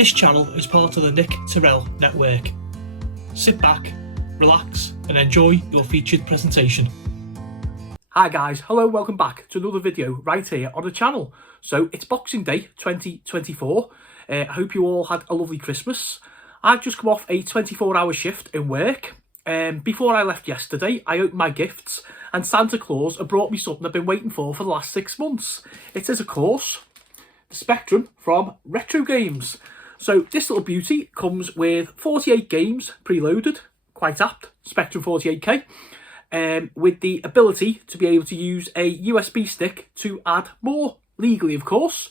This channel is part of the Nick Terrell network. Sit back, relax and enjoy your featured presentation. Hi guys, hello, welcome back to another video right here on the channel. So it's Boxing Day 2024. I hope you all had a lovely Christmas. I've just come off a 24-hour shift in work. Before I left yesterday, I opened my gifts and Santa Claus had brought me something I've been waiting for the last 6 months. It is, of course, the Spectrum from Retro Games. So this little beauty comes with 48 games preloaded, quite apt, Spectrum 48K, with the ability to be able to use a USB stick to add more, legally of course.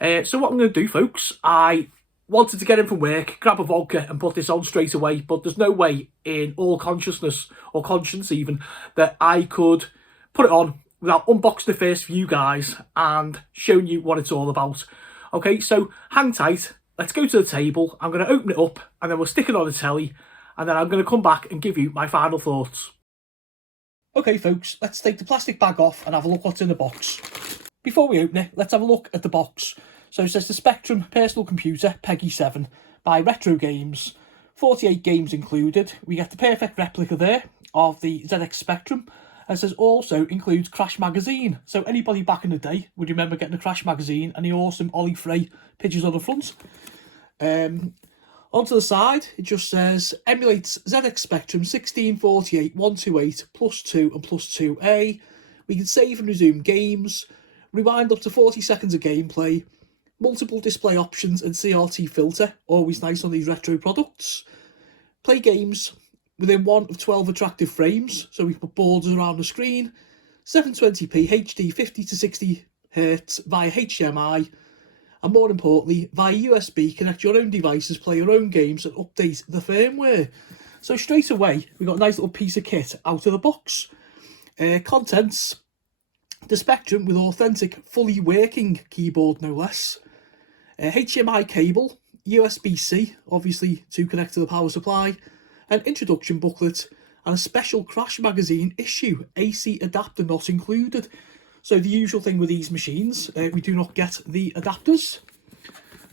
So what I'm going to do, folks, I wanted to get in from work, grab a vodka and put this on straight away, but there's no way in all consciousness, or conscience even, that I could put it on without unboxing it first for you guys and showing you what it's all about. Okay, so hang tight, let's go to the table, I'm going to open it up and then we'll stick it on the telly and then I'm going to come back and give you my final thoughts. Okay folks, let's take the plastic bag off and have a look what's in the box. Before we open it, let's have a look at the box. So it says the Spectrum Personal Computer Peggy 7 by Retro Games. 48 games included. We get the perfect replica there of the ZX Spectrum. And it says also includes Crash Magazine. So anybody back in the day would remember getting a Crash Magazine and the awesome Ollie Frey pictures on the front. Onto the side, it just says emulates ZX Spectrum 1648 128 +2 and +2A. We can save and resume games, rewind up to 40 seconds of gameplay, multiple display options and CRT filter, always nice on these retro products. Play games within one of 12 attractive frames, so we put borders around the screen, 720p HD 50 to 60 Hz via HDMI, and more importantly, via USB, connect your own devices, play your own games and update the firmware. So straight away, we got a nice little piece of kit out of the box. Contents, the Spectrum with authentic, fully working keyboard no less, HDMI cable, USB-C, obviously to connect to the power supply, an introduction booklet, and a special Crash Magazine issue, AC adapter not included. So the usual thing with these machines, we do not get the adapters.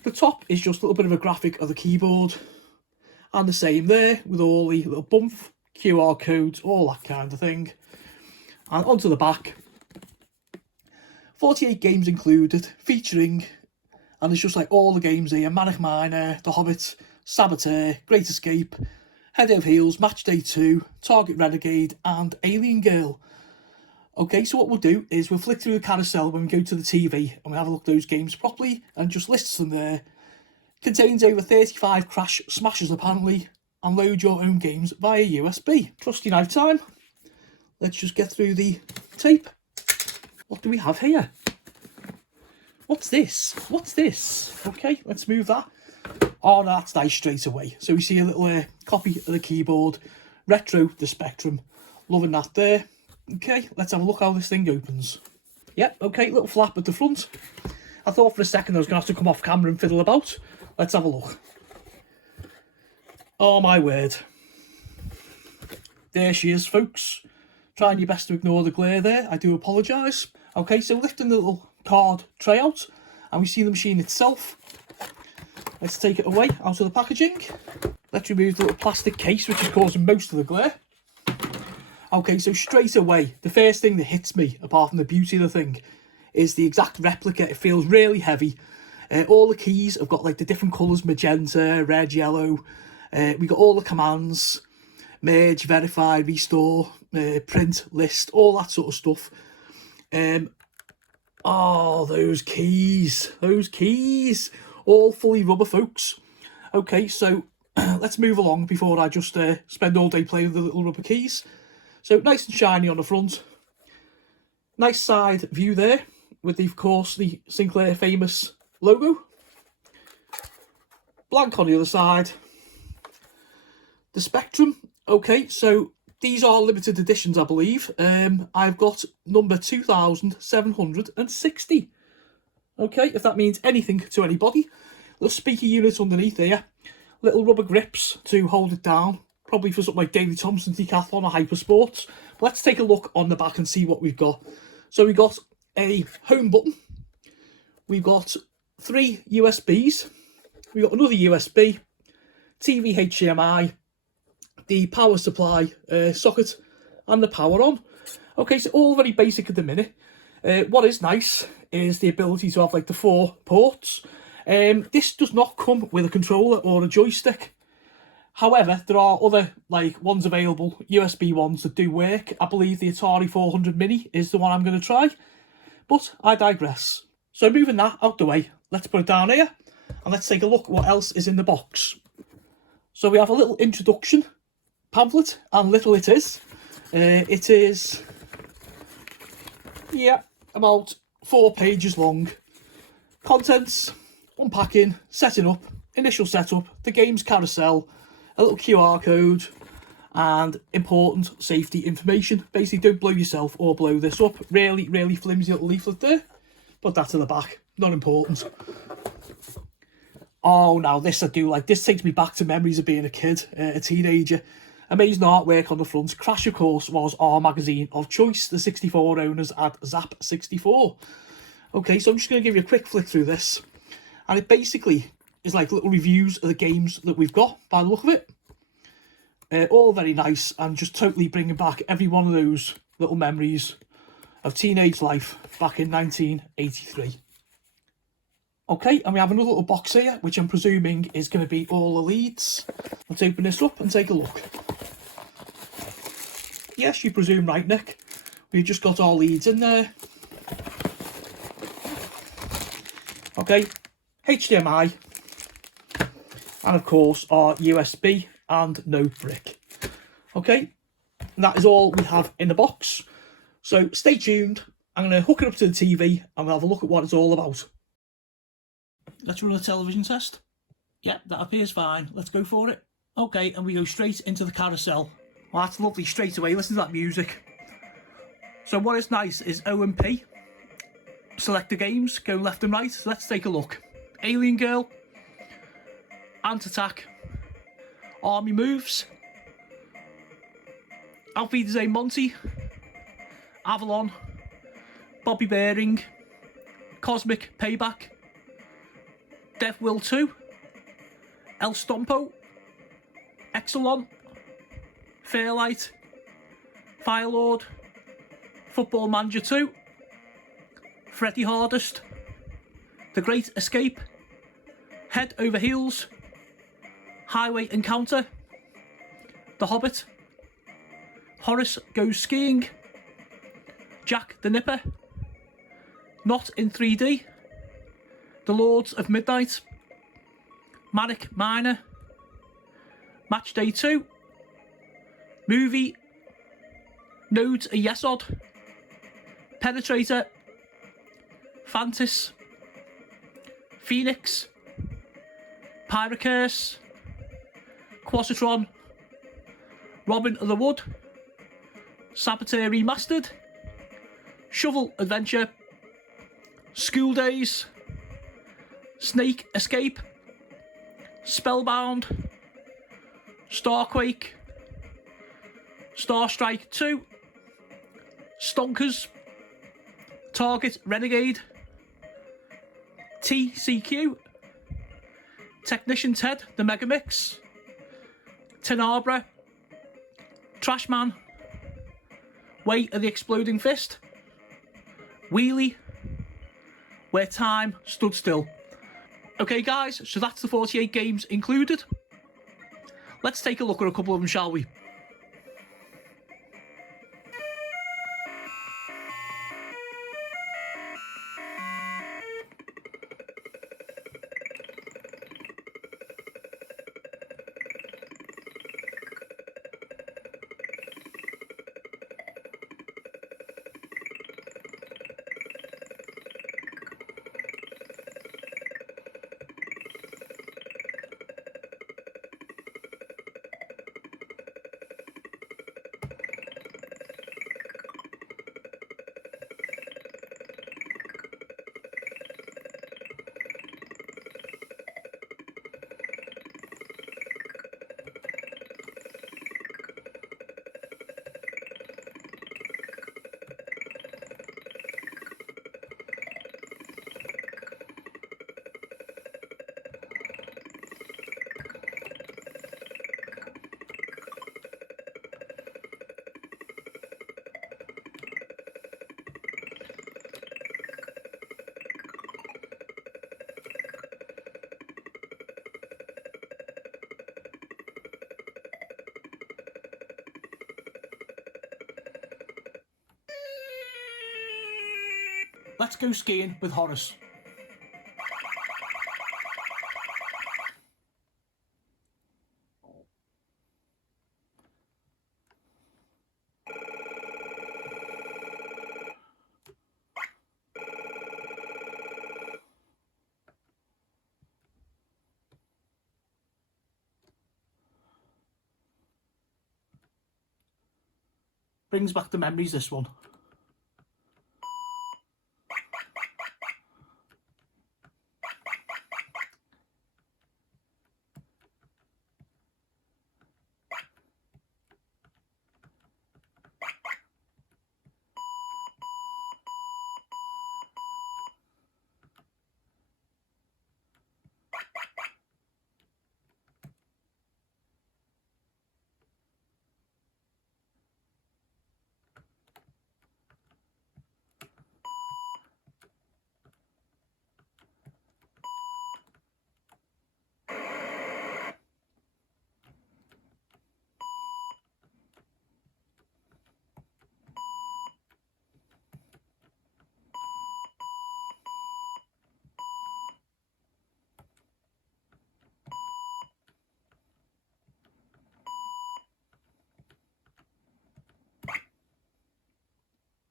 The top is just a little bit of a graphic of the keyboard, and the same there with all the little bump, QR codes, all that kind of thing. And onto the back, 48 games included, featuring, and it's just like all the games here, Manic Miner, The Hobbit, Saboteur, Great Escape, Head Over Heels, Match Day 2, Target Renegade and Alien Girl. Okay, so what we'll do is we'll flick through the carousel when we go to the TV and we'll have a look at those games properly and just lists them there. Contains over 35 Crash Smashers apparently, and load your own games via USB. Trusty knife time. Let's just get through the tape. What do we have here? What's this? What's this? Okay, let's move that. Oh, no, that's nice straight away. So we see a little copy of the keyboard. Retro, the Spectrum. Loving that there. Okay, let's have a look how this thing opens. Yep, okay, little flap at the front. I thought for a second I was going to have to come off camera and fiddle about. Let's have a look. Oh, my word. There she is, folks. Trying your best to ignore the glare there. I do apologise. Okay, so lifting the little card tray out, and we see the machine itself. Let's take it away out of the packaging. Let's remove the little plastic case, which is causing most of the glare. Okay, so straight away, the first thing that hits me, apart from the beauty of the thing, is the exact replica. It feels really heavy. All the keys have got like the different colours, magenta, red, yellow. We got all the commands, merge, verify, restore, print, list, all that sort of stuff. Oh, those keys, all fully rubber, folks. Okay, so let's move along before I just spend all day playing with the little rubber keys. So nice and shiny on the front. Nice side view there with, of course, the Sinclair famous logo. Blank on the other side. The Spectrum. Okay, so these are limited editions, I believe. I've got number 2760. Okay, if that means anything to anybody. Little speaker unit underneath here. Little rubber grips to hold it down. Probably for something like Daley Thompson Decathlon or Hypersports. But let's take a look on the back and see what we've got. So we've got a home button. We've got 3 USBs. We've got another USB, TV HDMI, the power supply socket, and the power on. Okay, so all very basic at the minute. What is nice is the ability to have like the 4 ports. This does not come with a controller or a joystick. However, there are other like ones available, USB ones that do work. I believe the Atari 400 Mini is the one I'm going to try, but I digress. So moving that out the way, let's put it down here and let's take a look at what else is in the box. So we have a little introduction pamphlet, and little it is. It is, yeah, about 4 pages long. Contents, unpacking, setting up, initial setup, the game's carousel, a little QR code, and important safety information. Basically, don't blow yourself or blow this up. Really, really flimsy little leaflet there. Put that to the back. Not important. Oh, now this I do like. This takes me back to memories of being a kid, a teenager. Amazing artwork on the front. Crash, of course, was our magazine of choice. The 64 owners at Zap64. Okay, so I'm just going to give you a quick flick through this. And it basically is like little reviews of the games that we've got, by the look of it. All very nice, and just totally bringing back every one of those little memories of teenage life back in 1983. Okay, and we have another little box here, which I'm presuming is going to be all the leads. Let's open this up and take a look. Yes, you presume right, Nick. We've just got our leads in there. Okay, HDMI. And of course our USB and no brick. Okay, and that is all we have in the box. So stay tuned. I'm going to hook it up to the TV and we'll have a look at what it's all about. Let's run a television test. Yep, that appears fine. Let's go for it. Okay, and we go straight into the carousel. Well, that's lovely straight away. Listen to that music. So what is nice is O&P. Select the games, go left and right. So let's take a look. Alien Girl. Ant Attack. Army Moves. Auf Wiedersehen Monty. Avalon. Bobby Bearing. Cosmic Payback. Death Will 2. El Stompo. Exelon. Fairlight. Firelord. Football Manager 2. Freddy Hardest. The Great Escape. Head Over Heels. Highway Encounter. The Hobbit. Horace Goes Skiing. Jack the Nipper. Not in 3D. The Lords of Midnight. Manic Miner. Match Day 2. Movie. Nodes a Yesod. Penetrator. Fantis. Phoenix. Pyrocurse. Quasitron. Robin of the Wood. Saboteur Remastered. Shovel Adventure. School Days. Snake Escape. Spellbound. Starquake. Star Strike 2. Stonkers. Target Renegade. TCQ. Technician Ted, the Megamix. Tenabra. Trashman. Way of the Exploding Fist. Wheelie. Where Time Stood Still. Okay guys, so that's the 48 games included. Let's take a look at a couple of them, shall we? let's go skiing with Horace. Brings back the memories, this one.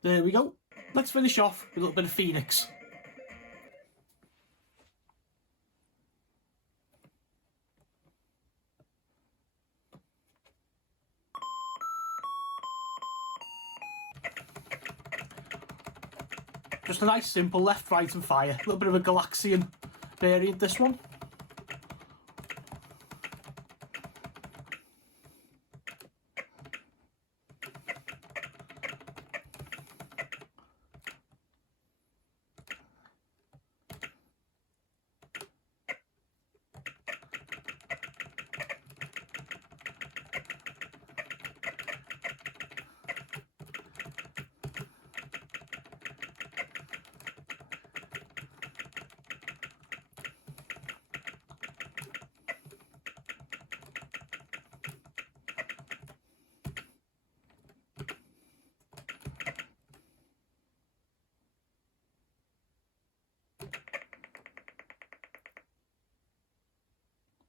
There we go. Let's finish off with a little bit of Phoenix. Just a nice simple left, right and fire. A little bit of a Galaxian variant, this one.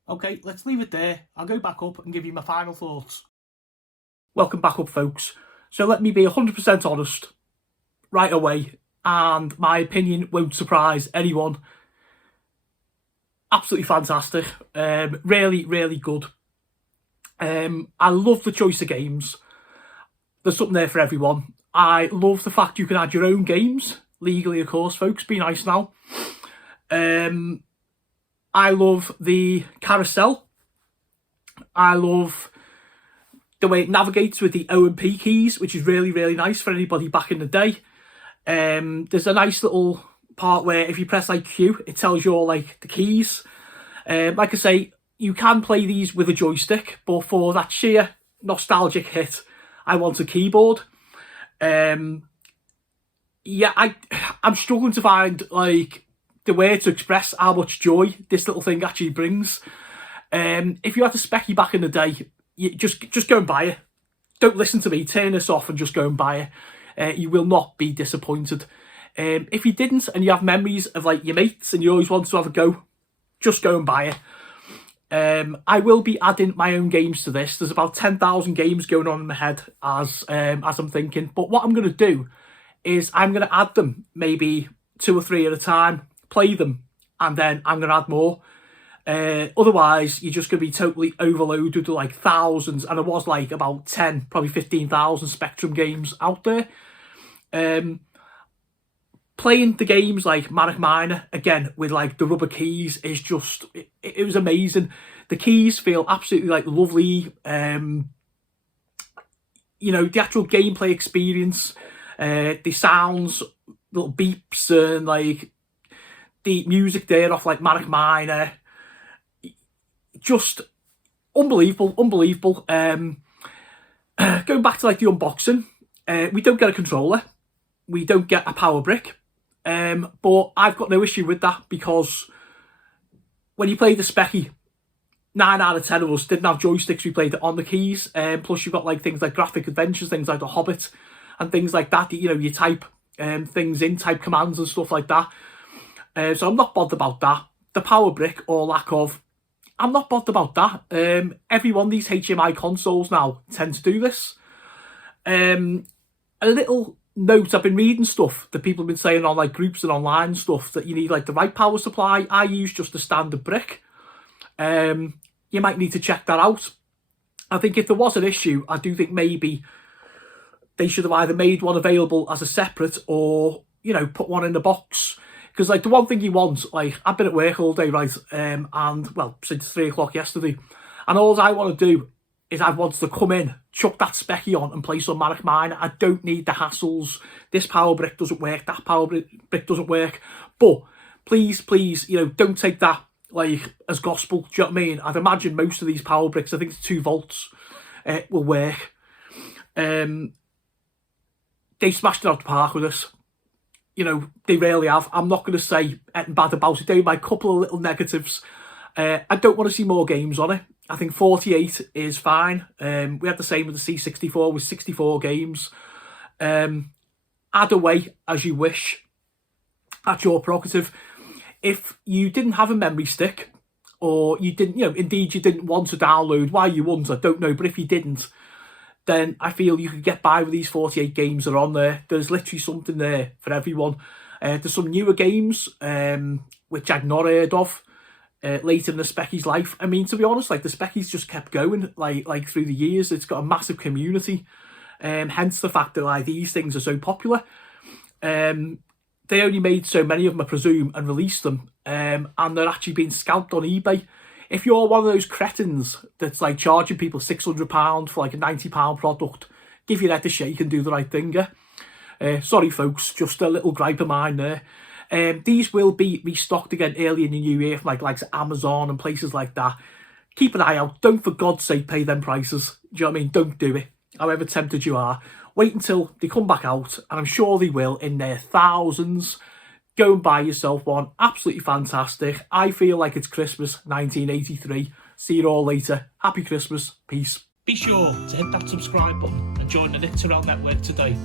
Okay, let's leave it there. I'll go back up and give you my final thoughts. Welcome back up, folks. So let me be 100% honest right away, and my opinion won't surprise anyone. Absolutely fantastic. Really, really good. I love the choice of games. There's something there for everyone. I love the fact you can add your own games, legally of course, folks. Be nice now. I love the carousel. I love the way it navigates with the O and P keys, which is really, really nice for anybody back in the day. There's a nice little part where if you press like Q, it tells you all like the keys. Like I say, you can play these with a joystick, but for that sheer nostalgic hit, I want a keyboard. Yeah, I'm struggling to find like the way to express how much joy this little thing actually brings. If you had a specky back in the day, you just go and buy it. Don't listen to me. Turn this off and just go and buy it. You will not be disappointed. If you didn't and you have memories of like your mates and you always want to have a go, just go and buy it. I will be adding my own games to this. There's about 10,000 games going on in my head as I'm thinking. But what I'm going to do is I'm going to add them maybe 2 or 3 at a time, play them, and then I'm going to add more. Otherwise, you're just going to be totally overloaded with like thousands, and there was like about 10, probably 15,000 Spectrum games out there. Playing the games like Manic Miner, again, with like the rubber keys is just, it was amazing. The keys feel absolutely like lovely. You know, the actual gameplay experience, the sounds, little beeps and like the music there off like Manic Miner, just unbelievable. Going back to like the unboxing, we don't get a controller, we don't get a power brick, but I've got no issue with that, because when you play the specky, 9 out of 10 of us didn't have joysticks. We played it on the keys. Plus you've got like things like Graphic Adventures, things like The Hobbit and things like that, you know, you type things in, type commands and stuff like that. So I'm not bothered about that. The power brick or lack of, I'm not bothered about that. Every one of these HDMI consoles now tend to do this. A little note, I've been reading stuff that people have been saying on like groups and online and stuff, that you need like the right power supply. I use just a standard brick. You might need to check that out. I think if there was an issue, I do think maybe they should have either made one available as a separate or, you know, put one in the box. Because, like, the one thing you want, like, I've been at work all day, right, and, well, since 3 o'clock yesterday, and all I want to do is I want to come in, chuck that specky on and play some Manic Miner. I don't need the hassles. This power brick doesn't work, that power brick doesn't work. But please, you know, don't take that, like, as gospel. Do you know what I mean? I'd imagine most of these power bricks, I think it's 2 volts, will work. They smashed it out the park with us. You know, they really have. I'm not going to say anything bad about it. They have my couple of little negatives. I don't want to see more games on it. I think 48 is fine. We had the same with the C64 with 64 games. Add away as you wish. That's your prerogative. If you didn't have a memory stick, or you didn't, you know, indeed you didn't want to download, why you wouldn't, I don't know, but if you didn't, then I feel you could get by with these 48 games that are on there. There's literally something there for everyone. There's some newer games, which I'd not heard of later in the Specky's life. I mean, to be honest, like, the Specky's just kept going, like through the years. It's got a massive community, hence the fact that, like, these things are so popular. They only made so many of them, I presume, and released them, and they're actually being scalped on eBay. If you're one of those cretins that's like charging people £600 for like a £90 product, give your head a shake and do the right thing. Sorry folks, just a little gripe of mine there. These will be restocked again early in the new year from like Amazon and places like that. Keep an eye out. Don't for God's sake pay them prices. Do you know what I mean? Don't do it. However tempted you are. Wait until they come back out, and I'm sure they will, in their thousands. Go and buy yourself one. Absolutely fantastic. I feel like it's Christmas 1983. See you all later. Happy Christmas. Peace. Be sure to hit that subscribe button and join the Knit Around network today.